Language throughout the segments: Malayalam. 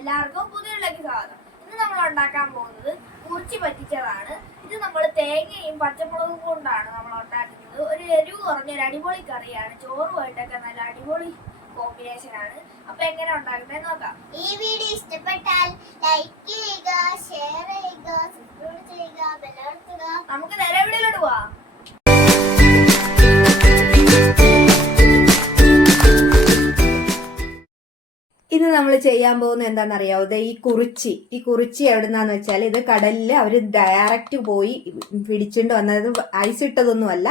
എല്ലാവർക്കും പുതിയതിലേക്ക് സ്വാഗതം. ഇന്ന് നമ്മൾ ഉണ്ടാക്കാൻ പോകുന്നത് കുറിച്ചി പറ്റിച്ചതാണ്. ഇത് നമ്മൾ തേങ്ങയും പച്ചമുളകും കൊണ്ടാണ് നമ്മൾ ഉണ്ടാക്കുന്നത്. ഒരു എരിവ് കുറഞ്ഞ ഒരു അടിപൊളി കറിയാണ്. ചോറുമായിട്ടൊക്കെ നല്ല അടിപൊളി കോമ്പിനേഷൻ ആണ്. അപ്പൊ എങ്ങനെ ഉണ്ടാക്കുന്നത് നോക്കാം. ഈ വീഡിയോ ഇഷ്ടപ്പെട്ടാൽ ലൈക്ക് ചെയ്യുക ഷെയർ ചെയ്യുക സബ്സ്ക്രൈബ് ചെയ്യുക ബെല്ലടിക്കുക നമുക്ക് നിലവിളിയിലോട്ട് പോവാം. ഇന്ന് നമ്മൾ ചെയ്യാൻ പോകുന്നത് എന്താണെന്നറിയാവോ? ഇത് ഈ കുറിച്ചി. ഈ കുറിച്ചി എവിടുന്നാന്ന് വെച്ചാൽ ഇത് കടലിൽ അവർ ഡയറക്റ്റ് പോയി പിടിച്ചുകൊണ്ട് വന്നത്. ഐസ് ഇട്ടതൊന്നുമല്ല.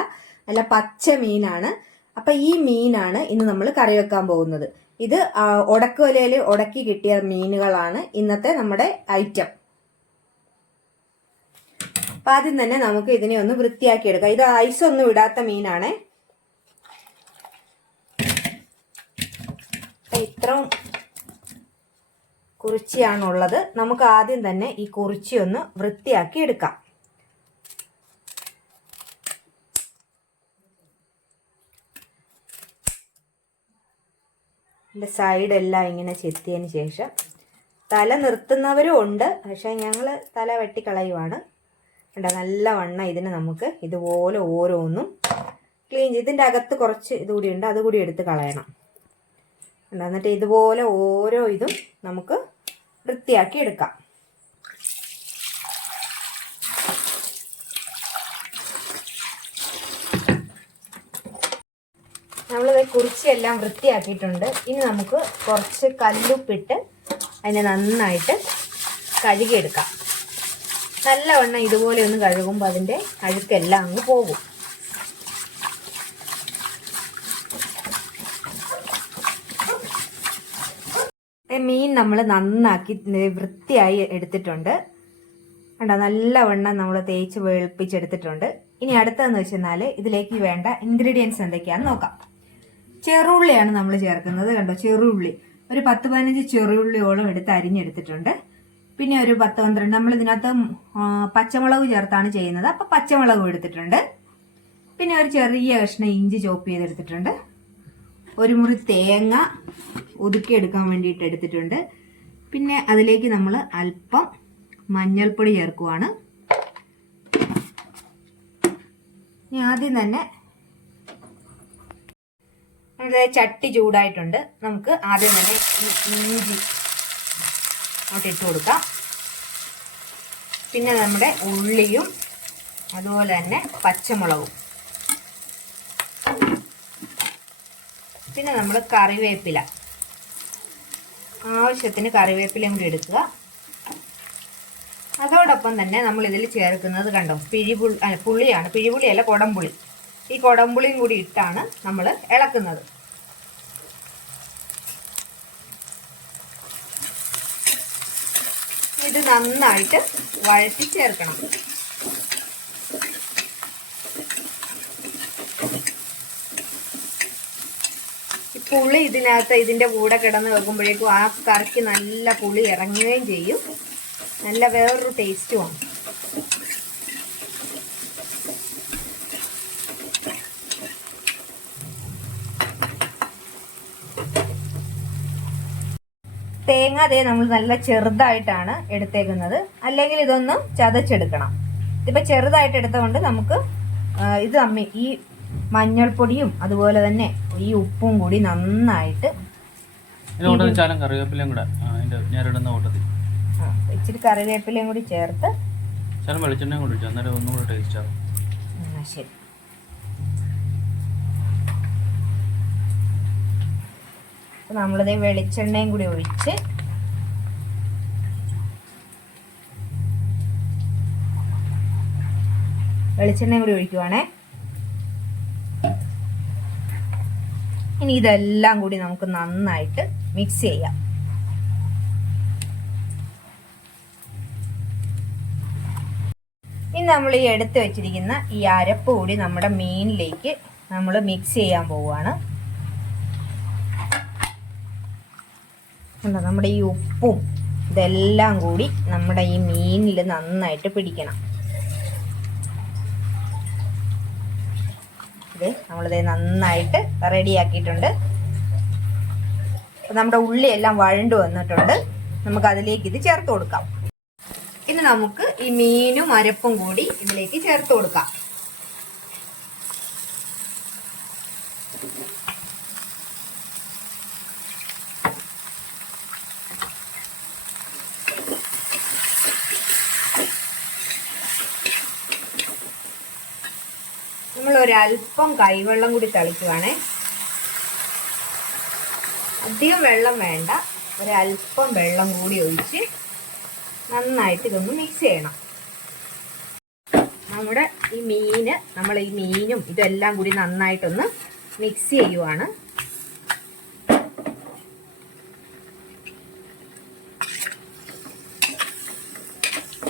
നല്ല പച്ച മീനാണ്. അപ്പൊ ഈ മീനാണ് ഇന്ന് നമ്മൾ കറി വെക്കാൻ പോകുന്നത്. ഇത് ഉടക്കുവലയിൽ ഉടക്കി കിട്ടിയ മീനുകളാണ് ഇന്നത്തെ നമ്മുടെ ഐറ്റം അപ്പൊ ആദ്യം തന്നെ നമുക്ക് ഇതിനെ ഒന്ന് വൃത്തിയാക്കി എടുക്കാം. ഇത് ഐസ് ഒന്നും ഇടാത്ത മീനാണേ. ഇത്രയും കുറിച്ചിയാണുള്ളത്. നമുക്ക് ആദ്യം തന്നെ ഈ കുറിച്ചി ഒന്ന് വൃത്തിയാക്കി എടുക്കാം. ഇതിന്റെ സൈഡെല്ലാം ഇങ്ങനെ ചെത്തിയതിന് ശേഷം തല നിർത്തുന്നവരും ഉണ്ട്. പക്ഷേ ഞങ്ങൾ തല വെട്ടിക്കളയുവാണ്. കണ്ടോ? നല്ല വണ്ണ ഇതിന് നമുക്ക് ഇതുപോലെ ഓരോന്നും ക്ലീൻ ചെയ്ത് ഇതിന്റെ അകത്ത് കുറച്ച് ഇതുകൂടി ഉണ്ട്. അതുകൂടി എടുത്ത് കളയണം. എന്നിട്ട് ഇതുപോലെ ഓരോ ഇതും നമുക്ക് വൃത്തിയാക്കി എടുക്കാം. നമ്മളിത് കുറിച്ചെല്ലാം വൃത്തിയാക്കിയിട്ടുണ്ട്. ഇനി നമുക്ക് കുറച്ച് കല്ലുപ്പിട്ട് അതിനെ നന്നായിട്ട് കഴുകിയെടുക്കാം. നല്ലവണ്ണം ഇതുപോലെ ഒന്ന് കഴുകുമ്പോൾ അതിന്റെ അഴുക്കെല്ലാം അങ്ങ് പോകും. നമ്മൾ നന്നാക്കി വൃത്തിയായി എടുത്തിട്ടുണ്ട്. കണ്ടോ? നല്ലവണ്ണം നമ്മൾ തേച്ച് വെളുപ്പിച്ചെടുത്തിട്ടുണ്ട്. ഇനി അടുത്തതെന്ന് വെച്ചെന്നാൽ ഇതിലേക്ക് വേണ്ട ഇൻഗ്രീഡിയൻസ് എന്തൊക്കെയാണെന്ന് നോക്കാം. ചെറുള്ളിയാണ് നമ്മൾ ചേർക്കുന്നത്. കണ്ടോ? ചെറുള്ളി. ഒരു പത്ത് പതിനഞ്ച് ചെറുള്ളിയോളം എടുത്ത് അരിഞ്ഞെടുത്തിട്ടുണ്ട്. പിന്നെ ഒരു പത്ത് പന്ത്രണ്ട് നമ്മൾ ഇതിനകത്ത് പച്ചമുളക് ചേർത്താണ് ചെയ്യുന്നത്. അപ്പം പച്ചമുളകും എടുത്തിട്ടുണ്ട്. പിന്നെ ഒരു ചെറിയ കഷ്ണം ഇഞ്ചി ചോപ്പ് ചെയ്തെടുത്തിട്ടുണ്ട്. ഒരു മുറി തേങ്ങ ഒതുക്കിയെടുക്കാൻ വേണ്ടിയിട്ട് എടുത്തിട്ടുണ്ട്. പിന്നെ അതിലേക്ക് നമ്മൾ അല്പം മഞ്ഞൾപ്പൊടി ചേർക്കുവാണ്. ഇനി ആദ്യം തന്നെ നമ്മുടെ ചട്ടി ചൂടായിട്ടുണ്ട്. നമുക്ക് ആദ്യം തന്നെ ഇഞ്ചി അങ്ങോട്ട് ഇട്ട് കൊടുക്കാം. പിന്നെ നമ്മുടെ ഉള്ളിയും അതുപോലെ തന്നെ പച്ചമുളകും. പിന്നെ നമ്മൾ കറിവേപ്പില. ആവശ്യത്തിന് കറിവേപ്പിലയും കൂടി എടുക്കുക. അതോടൊപ്പം തന്നെ നമ്മൾ ഇതിൽ ചേർക്കുന്നത് കണ്ടോ പിഴിപുളി പുളിയാണ്. പിഴിപുളിയല്ല കുടംപുളി. ഈ കുടംപുളിയും കൂടി ഇട്ടാണ് നമ്മൾ ഇളക്കുന്നത്. ഇത് നന്നായിട്ട് വഴറ്റി ചേർക്കണം. പുളി ഇതിനകത്ത് ഇതിന്റെ കൂടെ കിടന്ന് വെക്കുമ്പോഴേക്കും ആ കറിക്ക് നല്ല പുളി ഇറങ്ങുകയും ചെയ്യും. നല്ല വേറൊരു ടേസ്റ്റുമാണ് തേങ്ങ അതേ നമ്മൾ നല്ല ചെറുതായിട്ടാണ് എടുത്തേക്കുന്നത്. അല്ലെങ്കിൽ ഇതൊന്ന് ചതച്ചെടുക്കണം. ഇതിപ്പോ ചെറുതായിട്ട് എടുത്തുകൊണ്ട് നമുക്ക് ഇത് തമ്മി ഈ മഞ്ഞൾപ്പൊടിയും അതുപോലെ തന്നെ ഈ ഉപ്പും കൂടി നന്നായിട്ട് കറിവേപ്പിലയും കൂടെ ഇച്ചിരി കറിവേപ്പിലയും കൂടി ചേർത്ത് വെളിച്ചെണ്ണയും കൂടി ഒഴിച്ചു അന്നേരം ഒന്നും കൂടി ടേസ്റ്റ് ആവും. ആ, ശരി. നമ്മളിത് വെളിച്ചെണ്ണയും കൂടി ഒഴിച്ച് വെളിച്ചെണ്ണയും കൂടി ഒഴിക്കുവാണേ. ഇനി ഇതെല്ലാം കൂടി നമുക്ക് നന്നായിട്ട് മിക്സ് ചെയ്യാം. ഇനി നമ്മൾ ഈ എടുത്ത് വെച്ചിരിക്കുന്ന ഈ അരപ്പ് കൂടി നമ്മുടെ മീനിലേക്ക് നമ്മൾ മിക്സ് ചെയ്യാൻ പോവുകയാണ്. നമ്മുടെ ഈ ഉപ്പും ഇതെല്ലാം കൂടി നമ്മുടെ ഈ മീനിൽ നന്നായിട്ട് പിടിക്കണം. ഇത് നമ്മളിത് നന്നായിട്ട് റെഡിയാക്കിയിട്ടുണ്ട്. നമ്മുടെ ഉള്ളി എല്ലാം വഴണ്ടു വന്നിട്ടുണ്ട്. നമുക്ക് അതിലേക്ക് ഇത് ചേർത്ത് കൊടുക്കാം. ഇനി നമുക്ക് ഈ മീനും അരപ്പും കൂടി ഇതിലേക്ക് ചേർത്ത് കൊടുക്കാം. ഒരല്പം കൈവെള്ളം കൂടി തളിക്കുവാണേ. അധികം വെള്ളം വേണ്ട. ഒരല്പം വെള്ളം കൂടി ഒഴിച്ച് നന്നായിട്ട് ഇതൊന്ന് മിക്സ് ചെയ്യണം. നമ്മുടെ ഈ മീന് നമ്മൾ ഈ മീനും ഇതെല്ലാം കൂടി നന്നായിട്ടൊന്ന് മിക്സ് ചെയ്യുവാണ്.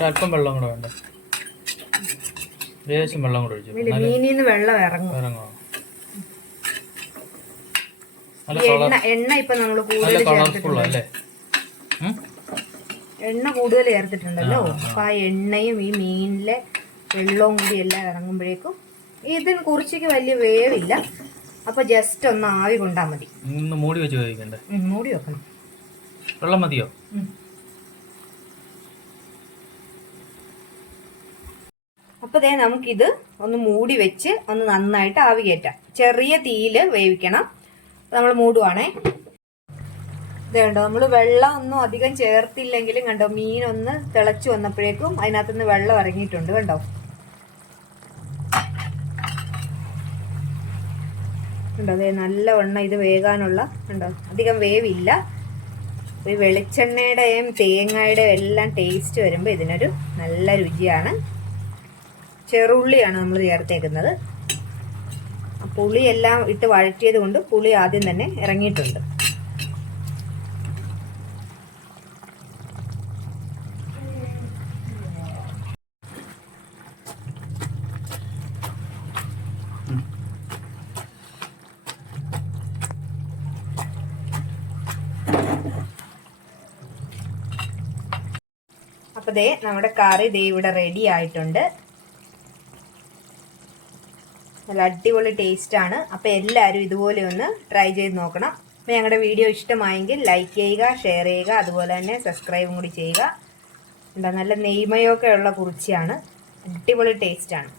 അല്പം വെള്ളം കൂടെ വേണ്ട? ലേശം വെള്ളം കൂടെ ഒഴിച്ചു വെള്ളം ഇറങ്ങും. ഇറങ്ങോ. നല്ല ഈ കളർ എണ്ണ എണ്ണ ഇപ്പൊ നമ്മൾ കൂടുതൽ ചേർത്തിട്ടുണ്ട്. അല്ലേ? ഉം? എണ്ണ കൂടുതൽ ചേർത്തിട്ടുണ്ടല്ലോ? അപ്പൊ ആ എണ്ണയും ഈ മീനിലെ വെള്ളവും കൂടി എല്ലാം ഇറങ്ങുമ്പോഴേക്കും ഇതിന് കുറിച്ചേക്ക് വലിയ വേവില്ല. അപ്പൊ ജസ്റ്റ് ഒന്ന് ആവി കൊണ്ടാ മതി. മൂടി വെച്ച് കഴിക്കണ്ടേ മൂടി വെക്കണം. വെള്ളം മതിയോ? ഉം. അപ്പൊ ദേ നമുക്കിത് ഒന്ന് മൂടി വെച്ച് ഒന്ന് നന്നായിട്ട് ആവി കയറ്റാം ചെറിയ തീയിൽ വേവിക്കണം. നമ്മൾ മൂടുവാണേ. ഇത് കണ്ടോ നമ്മൾ വെള്ളം ഒന്നും അധികം ചേർത്തില്ലെങ്കിലും കണ്ടോ മീനൊന്ന് തിളച്ചു വന്നപ്പോഴേക്കും അതിനകത്തുനിന്ന് വെള്ളം ഇറങ്ങിയിട്ടുണ്ട് കണ്ടോ? കണ്ടോ അതെ നല്ലവണ്ണം ഇത് വേകാനുള്ള കണ്ടോ അധികം വേവില്ല. ഈ വെളിച്ചെണ്ണയുടെയും തേങ്ങയുടെയും എല്ലാം ടേസ്റ്റ് വരുമ്പോൾ ഇതിനൊരു നല്ല രുചിയാണ്. ചെറുള്ളിയാണ് നമ്മൾ ചേർത്തേക്കുന്നത്. പുളിയെല്ലാം ഇട്ട് വഴറ്റിയത് കൊണ്ട് പുളി ആദ്യം തന്നെ ഇറങ്ങിയിട്ടുണ്ട്. അപ്പൊ ദേ നമ്മുടെ കറി ദേ ഇവിടെ റെഡി ആയിട്ടുണ്ട്. നല്ല അടിപൊളി ടേസ്റ്റ് ആണ്. അപ്പോൾ എല്ലാവരും ഇതുപോലെ ഒന്ന് ട്രൈ ചെയ്ത് നോക്കണം. അപ്പോൾ ഞങ്ങളുടെ വീഡിയോ ഇഷ്ടമായെങ്കിൽ ലൈക്ക് ചെയ്യുക ഷെയർ ചെയ്യുക അതുപോലെ തന്നെ സബ്സ്ക്രൈബും കൂടി ചെയ്യുക. എന്താ നല്ല നെയ്മയൊക്കെ ഉള്ള കുറിച്ചിയാണ്. അടിപൊളി ടേസ്റ്റാണ്